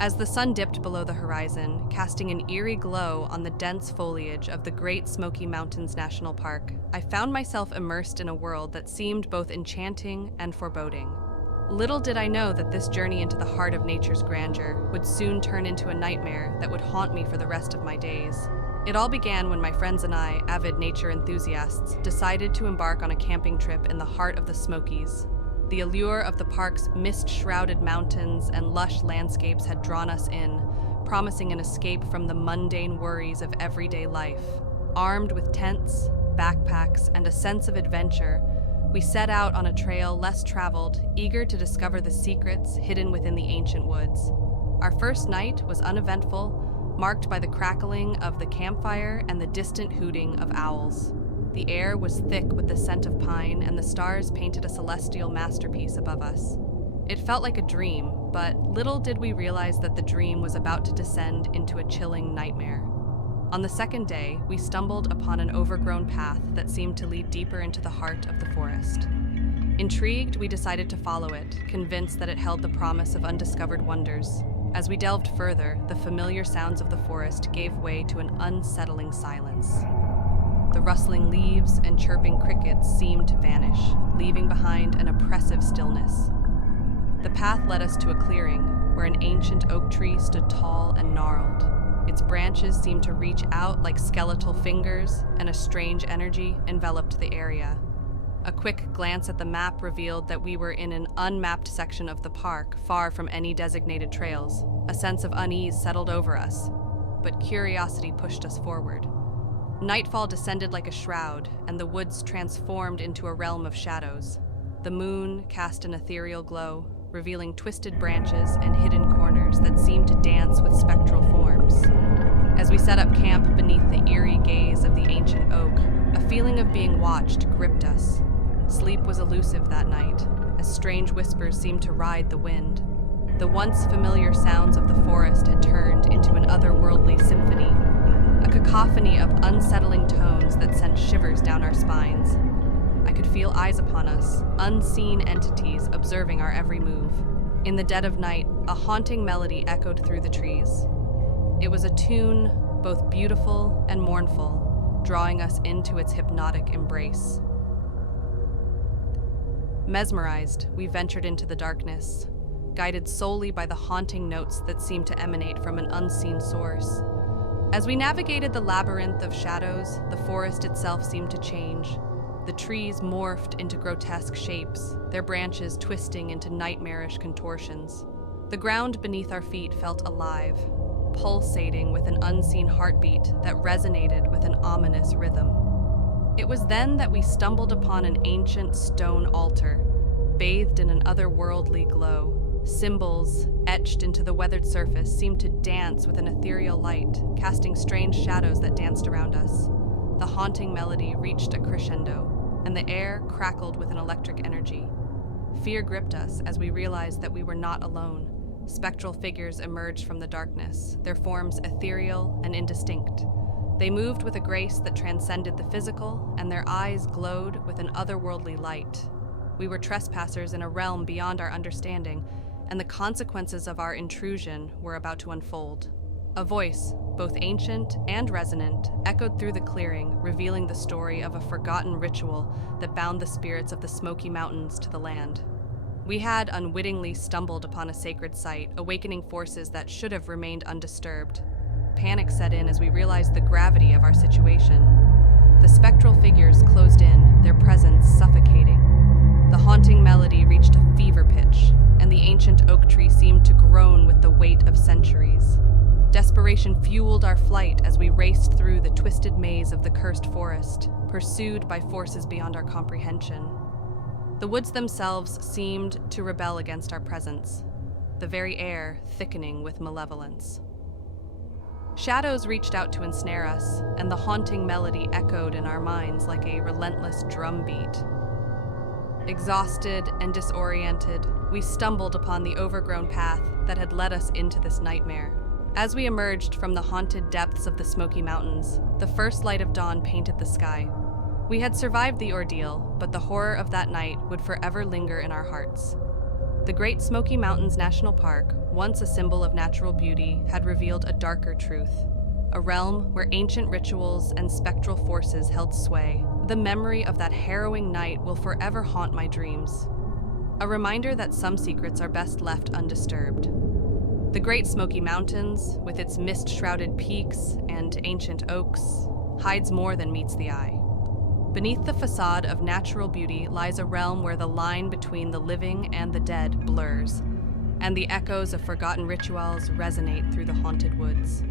As the sun dipped below the horizon, casting an eerie glow on the dense foliage of the Great Smoky Mountains National Park, I found myself immersed in a world that seemed both enchanting and foreboding. Little did I know that this journey into the heart of nature's grandeur would soon turn into a nightmare that would haunt me for the rest of my days. It all began when my friends and I, avid nature enthusiasts, decided to embark on a camping trip in the heart of the Smokies. The allure of the park's mist-shrouded mountains and lush landscapes had drawn us in, promising an escape from the mundane worries of everyday life. Armed with tents, backpacks, and a sense of adventure, we set out on a trail less traveled, eager to discover the secrets hidden within the ancient woods. Our first night was uneventful, marked by the crackling of the campfire and the distant hooting of owls. The air was thick with the scent of pine, and the stars painted a celestial masterpiece above us. It felt like a dream, but little did we realize that the dream was about to descend into a chilling nightmare. On the second day, we stumbled upon an overgrown path that seemed to lead deeper into the heart of the forest. Intrigued, we decided to follow it, convinced that it held the promise of undiscovered wonders. As we delved further, the familiar sounds of the forest gave way to an unsettling silence. The rustling leaves and chirping crickets seemed to vanish, leaving behind an oppressive stillness. The path led us to a clearing, where an ancient oak tree stood tall and gnarled. Its branches seemed to reach out like skeletal fingers, and a strange energy enveloped the area. A quick glance at the map revealed that we were in an unmapped section of the park, far from any designated trails. A sense of unease settled over us, but curiosity pushed us forward. Nightfall descended like a shroud, and the woods transformed into a realm of shadows. The moon cast an ethereal glow, revealing twisted branches and hidden corners that seemed to dance with spectral forms. As we set up camp beneath the eerie gaze of the ancient oak, a feeling of being watched gripped us. Sleep was elusive that night, as strange whispers seemed to ride the wind. The once familiar sounds of the forest had turned into an otherworldly symphony, a cacophony of unsettling tones that sent shivers down our spines. I could feel eyes upon us, unseen entities observing our every move. In the dead of night, a haunting melody echoed through the trees. It was a tune both beautiful and mournful, drawing us into its hypnotic embrace. Mesmerized, we ventured into the darkness, guided solely by the haunting notes that seemed to emanate from an unseen source. As we navigated the labyrinth of shadows, the forest itself seemed to change. The trees morphed into grotesque shapes, their branches twisting into nightmarish contortions. The ground beneath our feet felt alive, pulsating with an unseen heartbeat that resonated with an ominous rhythm. It was then that we stumbled upon an ancient stone altar, bathed in an otherworldly glow. Symbols, etched into the weathered surface, seemed to dance with an ethereal light, casting strange shadows that danced around us. The haunting melody reached a crescendo, and the air crackled with an electric energy. Fear gripped us as we realized that we were not alone. Spectral figures emerged from the darkness, their forms ethereal and indistinct. They moved with a grace that transcended the physical, and their eyes glowed with an otherworldly light. We were trespassers in a realm beyond our understanding, and the consequences of our intrusion were about to unfold. A voice, both ancient and resonant, echoed through the clearing, revealing the story of a forgotten ritual that bound the spirits of the Smoky Mountains to the land. We had unwittingly stumbled upon a sacred site, awakening forces that should have remained undisturbed. Panic set in as we realized the gravity of our situation. The spectral figures closed in, their presence suffocating. The haunting melody reached a fever pitch, and the ancient oak tree seemed to groan with the weight of centuries. Desperation fueled our flight as we raced through the twisted maze of the cursed forest, pursued by forces beyond our comprehension. The woods themselves seemed to rebel against our presence, the very air thickening with malevolence. Shadows reached out to ensnare us, and the haunting melody echoed in our minds like a relentless drumbeat. Exhausted and disoriented, we stumbled upon the overgrown path that had led us into this nightmare. As we emerged from the haunted depths of the Smoky Mountains, the first light of dawn painted the sky. We had survived the ordeal, but the horror of that night would forever linger in our hearts. The Great Smoky Mountains National Park, once a symbol of natural beauty, had revealed a darker truth. A realm where ancient rituals and spectral forces held sway. The memory of that harrowing night will forever haunt my dreams. A reminder that some secrets are best left undisturbed. The Great Smoky Mountains, with its mist-shrouded peaks and ancient oaks, hides more than meets the eye. Beneath the facade of natural beauty lies a realm where the line between the living and the dead blurs, and the echoes of forgotten rituals resonate through the haunted woods.